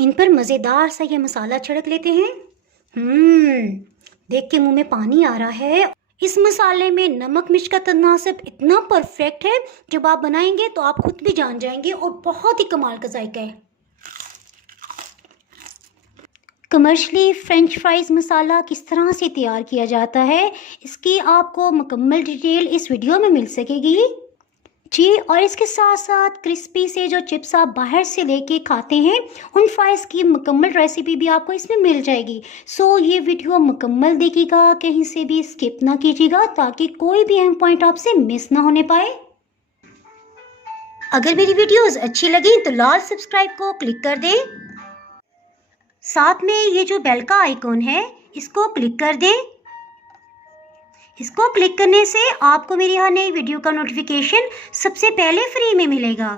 इन पर मज़ेदार सा ये मसाला छिड़क लेते हैं। देख के मुंह में पानी आ रहा है। इस मसाले में नमक मिर्च का तनासब इतना परफेक्ट है, जब आप बनाएंगे तो आप खुद भी जान जाएंगे, और बहुत ही कमाल का जायका है। कमर्शियली फ्रेंच फ्राइज़ मसाला किस तरह से तैयार किया जाता है, इसकी आपको मुकम्मल डिटेल इस वीडियो में मिल सकेगी जी। और इसके साथ साथ क्रिस्पी से जो चिप्स आप बाहर से लेके खाते हैं, उन फ्राइज़ की मुकम्मल रेसिपी भी आपको इसमें मिल जाएगी। सो ये वीडियो मुकम्मल देखिएगा, कहीं से भी स्किप ना कीजिएगा, ताकि कोई भी अहम पॉइंट आपसे मिस ना होने पाए। अगर मेरी वीडियोस अच्छी लगी तो लाल सब्सक्राइब को क्लिक कर दें। साथ में ये जो बेल का आइकॉन है, इसको क्लिक कर दें। इसको क्लिक करने से आपको मेरी हर नई वीडियो का नोटिफिकेशन सबसे पहले फ्री में मिलेगा।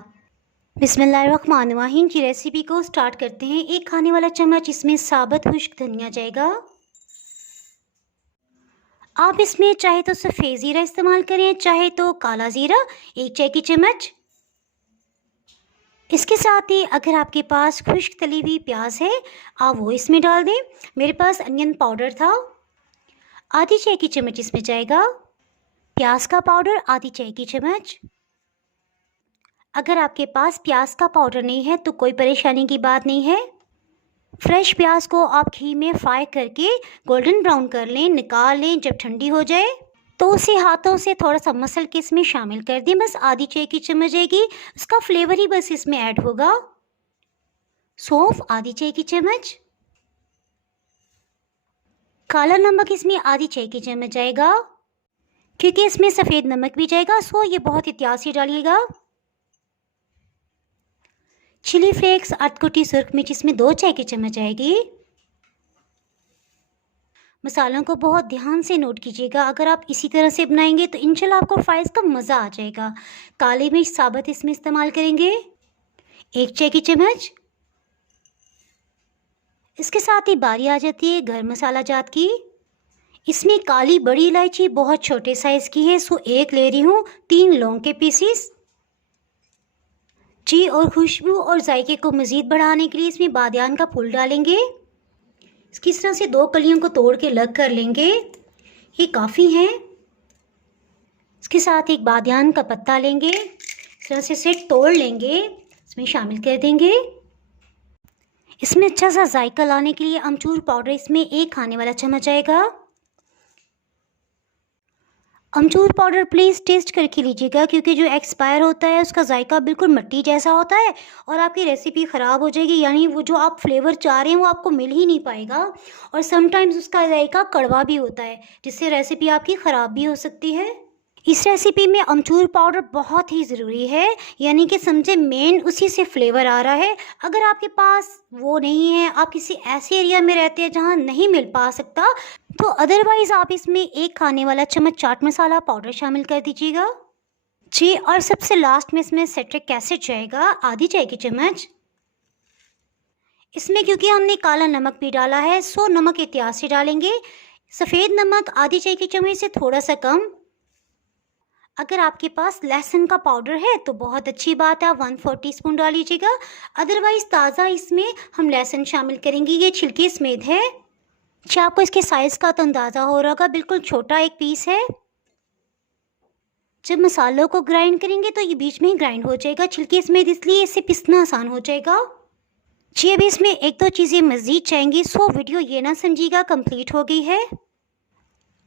बिस्मिल्लाहिर्रहमानिर्रहीम की रेसिपी को स्टार्ट करते हैं। एक खाने वाला चम्मच इसमें साबुत खुश्क धनिया जाएगा। आप इसमें चाहे तो सफ़ेद ज़ीरा इस्तेमाल करें, चाहे तो काला ज़ीरा, 1 चाय की चम्मच। इसके साथ ही अगर आपके पास खुश्क तली हुई प्याज है, आप वो इसमें डाल दें। मेरे पास अनियन पाउडर था, आधी चाय की चम्मच इसमें जाएगा। प्याज का पाउडर आधी चाय की चम्मच। अगर आपके पास प्याज का पाउडर नहीं है तो कोई परेशानी की बात नहीं है। फ्रेश प्याज को आप घी में फ्राई करके गोल्डन ब्राउन कर लें, निकाल लें। जब ठंडी हो जाए तो उसे हाथों से थोड़ा सा मसल के इसमें शामिल कर दें। बस आधी चाय की चम्मच जाएगी, उसका फ्लेवर ही बस इसमें ऐड होगा। सौंफ आधी चाय की चम्मच। काला नमक इसमें आधी चाय की चम्मच जाएगा, क्योंकि इसमें सफ़ेद नमक भी जाएगा, सो ये बहुत एहतियात से डालिएगा। चिली फ्लेक्स अधकुटी सुर्ख मिर्च इसमें 2 चाय की चम्मच आएगी। मसालों को बहुत ध्यान से नोट कीजिएगा। अगर आप इसी तरह से बनाएंगे तो इंशाल्लाह आपको फ्राइज़ का मज़ा आ जाएगा। काली मिर्च साबुत इसमें इस्तेमाल करेंगे, 1 चाय की चम्मच। इसके साथ ही बारी आ जाती है गरम मसाला जात की। इसमें काली बड़ी इलायची बहुत छोटे साइज़ की है, सो 1 ले रही हूँ, 3 लौंग के पीसीस जी। और खुशबू और जायके को मज़ीद बढ़ाने के लिए इसमें बादियान का फूल डालेंगे। इसकी तरह से 2 कलियों को तोड़ के अलग कर लेंगे, ये काफ़ी हैं। इसके साथ एक बादियान का पत्ता लेंगे, इस तरह से इसे तोड़ लेंगे, इसमें शामिल कर देंगे। इसमें अच्छा सा जायका लाने के लिए अमचूर पाउडर इसमें 1 खाने वाला चम्मच आएगा। अमचूर पाउडर प्लीज़ टेस्ट करके लीजिएगा, क्योंकि जो एक्सपायर होता है उसका जायका बिल्कुल मिट्टी जैसा होता है और आपकी रेसिपी ख़राब हो जाएगी, यानी वो जो आप फ्लेवर चाह रहे हैं वो आपको मिल ही नहीं पाएगा। और समटाइम्स उसका जायका कड़वा भी होता है, जिससे रेसिपी आपकी ख़राब भी हो सकती है। इस रेसिपी में अमचूर पाउडर बहुत ही ज़रूरी है, यानी कि समझे मेन उसी से फ्लेवर आ रहा है। अगर आपके पास वो नहीं है, आप किसी ऐसे एरिया में रहते हैं जहाँ नहीं मिल पा सकता, तो अदरवाइज़ आप इसमें 1 खाने वाला चम्मच चाट मसाला पाउडर शामिल कर दीजिएगा जी। और सबसे लास्ट में इसमें सिट्रिक एसिड जाएगा, आधी चाय की चम्मच। इसमें क्योंकि हमने काला नमक भी डाला है, सो नमक एहतियात से डालेंगे। सफ़ेद नमक आधी चाय की चम्मच से थोड़ा सा कम। अगर आपके पास लहसुन का पाउडर है तो बहुत अच्छी बात है, आप 1/4 टीस्पून डाल लीजिएगा। अदरवाइज़ ताज़ा इसमें हम लहसुन शामिल करेंगे, ये छिलके समेत है। अच्छा, आपको इसके साइज़ का तो अंदाज़ा हो रहा होगा, बिल्कुल छोटा एक पीस है। जब मसालों को ग्राइंड करेंगे तो ये बीच में ही ग्राइंड हो जाएगा छिलके समेत, इसलिए इसे पिसना आसान हो जाएगा जी। अभी इसमें 1-2 चीज़ें मज़ीद चाहेंगी, सो वीडियो ये ना समझिएगा कंप्लीट हो गई है।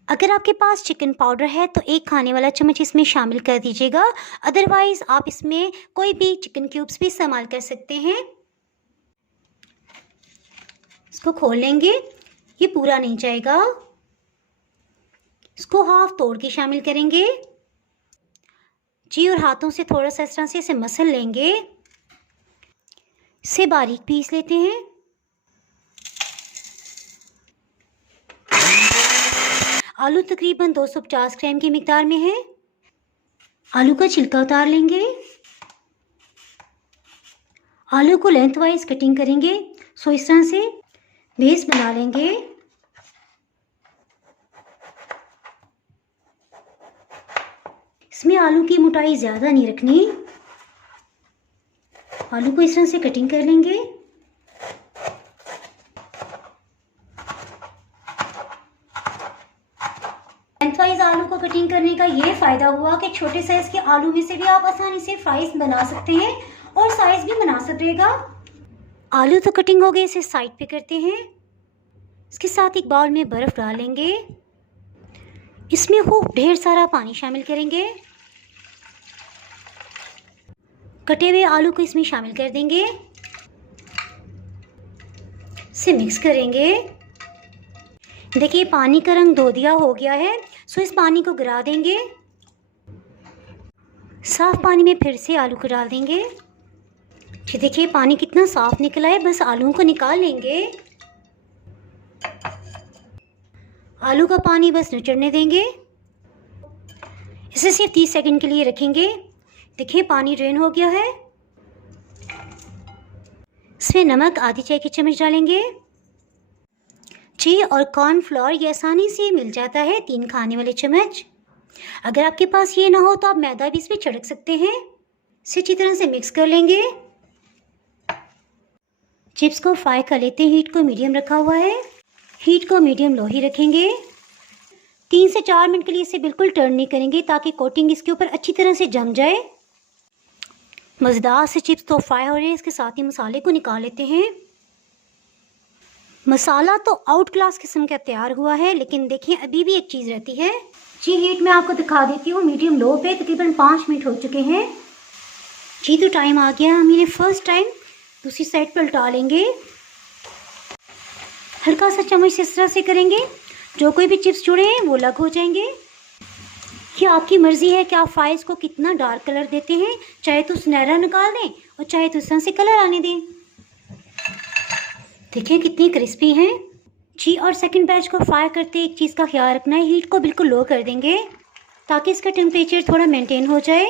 अगर आपके पास चिकन पाउडर है तो 1 खाने वाला चम्मच इसमें शामिल कर दीजिएगा। अदरवाइज़ आप इसमें कोई भी चिकन क्यूब्स भी इस्तेमाल कर सकते हैं। इसको खोल लेंगे, ये पूरा नहीं जाएगा, इसको हाफ तोड़ के शामिल करेंगे जी। और हाथों से थोड़ा सा इस तरह से इसे मसल लेंगे, इसे बारीक पीस लेते हैं। आलू तकरीबन 250 ग्राम की मिकदार में है। आलू का छिलका उतार लेंगे। आलू को लेंथ वाइज कटिंग करेंगे, सो इस तरह से बेस बना लेंगे। इसमें आलू की मोटाई ज़्यादा नहीं रखनी। आलू को इस तरह से कटिंग कर लेंगे। लेंथवाइज आलू को कटिंग करने का ये फ़ायदा हुआ कि छोटे साइज़ के आलू में से भी आप आसानी से फ्राइज़ बना सकते हैं और साइज़ भी मुनासिब रहेगा। आलू तो कटिंग हो गए, इसे साइड पे करते हैं। इसके साथ एक बाउल में बर्फ़ डालेंगे, इसमें खूब ढेर सारा पानी शामिल करेंगे। कटे हुए आलू को इसमें शामिल कर देंगे, इसे मिक्स करेंगे। देखिए पानी का रंग धोदिया हो गया है, सो इस पानी को गिरा देंगे। साफ़ पानी में फिर से आलू को डाल देंगे। ये देखिए पानी कितना साफ़ निकला है, बस आलूओं को निकाल लेंगे। आलू का पानी बस निचड़ने देंगे, इसे सिर्फ 30 सेकंड के लिए रखेंगे। देखिए पानी ड्रेन हो गया है। इसमें नमक आधी चाय की चम्मच डालेंगे जी, और कॉर्नफ्लोर ये आसानी से मिल जाता है, 3 खाने वाले चम्मच। अगर आपके पास ये ना हो तो आप मैदा भी इसमें छिड़क सकते हैं। इसे अच्छी तरह से मिक्स कर लेंगे। चिप्स को फ्राई कर लेते हैं। हीट को मीडियम रखा हुआ है, हीट को मीडियम लो ही रखेंगे। 3 से 4 मिनट के लिए इसे बिल्कुल टर्न नहीं करेंगे ताकि कोटिंग इसके ऊपर अच्छी तरह से जम जाए। मज़ेदार से चिप्स तो फ्राई हो रहे हैं, इसके साथ ही मसाले को निकाल लेते हैं। मसाला तो आउट क्लास किस्म का तैयार हुआ है, लेकिन देखिए अभी भी एक चीज़ रहती है जी। हीट मैं आपको दिखा देती हूँ, मीडियम लो पे तकरीबन 5 मिनट हो चुके हैं जी। तो टाइम आ गया, हम इन्हें फर्स्ट टाइम दूसरी साइड पर उल्टा लेंगे। हल्का सा चम्मच से इस तरह से करेंगे, जो कोई भी चिप्स जुड़े हैं वो अलग हो जाएंगे। ये आपकी मर्ज़ी है कि आप फ्राइज़ को कितना डार्क कलर देते हैं, चाहे तो सुनहरा निकाल दें और चाहे तो इस तरह से कलर आने दें। देखिए कितनी क्रिस्पी हैं जी। और सेकंड बैच को फ्राई करते एक चीज़ का ख्याल रखना है, हीट को बिल्कुल लो कर देंगे ताकि इसका टेम्परेचर थोड़ा मेंटेन हो जाए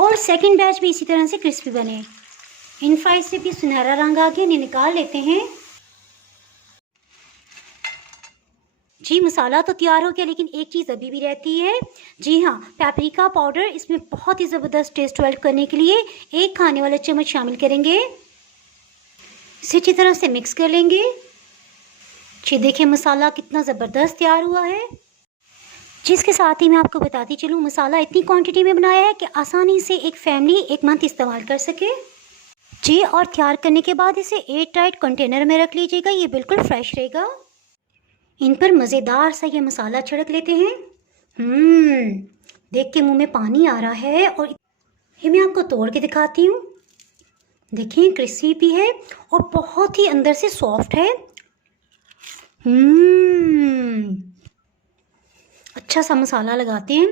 और सेकंड बैच भी इसी तरह से क्रिस्पी बने। इन फ्राइज से भी सुनहरा रंग आ गया, इन्हें निकाल लेते हैं जी। मसाला तो तैयार हो गया, लेकिन एक चीज़ अभी भी रहती है जी हाँ, पेपरिका पाउडर। इसमें बहुत ही ज़बरदस्त टेस्ट डेवलप करने के लिए 1 खाने वाला चम्मच शामिल करेंगे। इसे अच्छी तरह से मिक्स कर लेंगे जी। देखिए मसाला कितना ज़बरदस्त तैयार हुआ है। जिसके साथ ही मैं आपको बताती चलूँ, मसाला इतनी क्वांटिटी में बनाया है कि आसानी से एक फैमिली 1 मंथ इस्तेमाल कर सके जी। और तैयार करने के बाद इसे एयर टाइट कंटेनर में रख लीजिएगा, ये बिल्कुल फ्रेश रहेगा। इन पर मज़ेदार सा ये मसाला छिड़क लेते हैं। देख के मुंह में पानी आ रहा है। और ये मैं आपको तोड़ के दिखाती हूँ। देखिए क्रिस्पी भी है और बहुत ही अंदर से सॉफ्ट है। अच्छा सा मसाला लगाते हैं।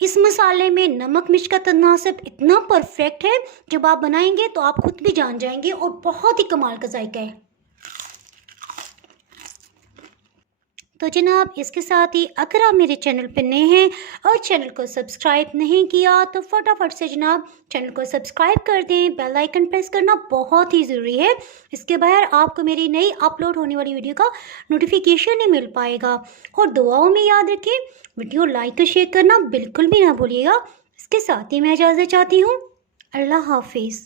इस मसाले में नमक मिर्च का तनासब इतना परफेक्ट है, जब आप बनाएंगे तो आप खुद भी जान जाएंगे, और बहुत ही कमाल का जायका है। तो जनाब इसके साथ ही अगर आप मेरे चैनल पर नए हैं और चैनल को सब्सक्राइब नहीं किया तो फटाफट से जनाब चैनल को सब्सक्राइब कर दें। बेल आइकन प्रेस करना बहुत ही ज़रूरी है, इसके बगैर आपको मेरी नई अपलोड होने वाली वीडियो का नोटिफिकेशन नहीं मिल पाएगा। और दुआओं में याद रखें, वीडियो लाइक और शेयर करना बिल्कुल भी ना भूलिएगा। इसके साथ ही मैं इजाज़त चाहती हूँ। अल्लाह हाफिज़।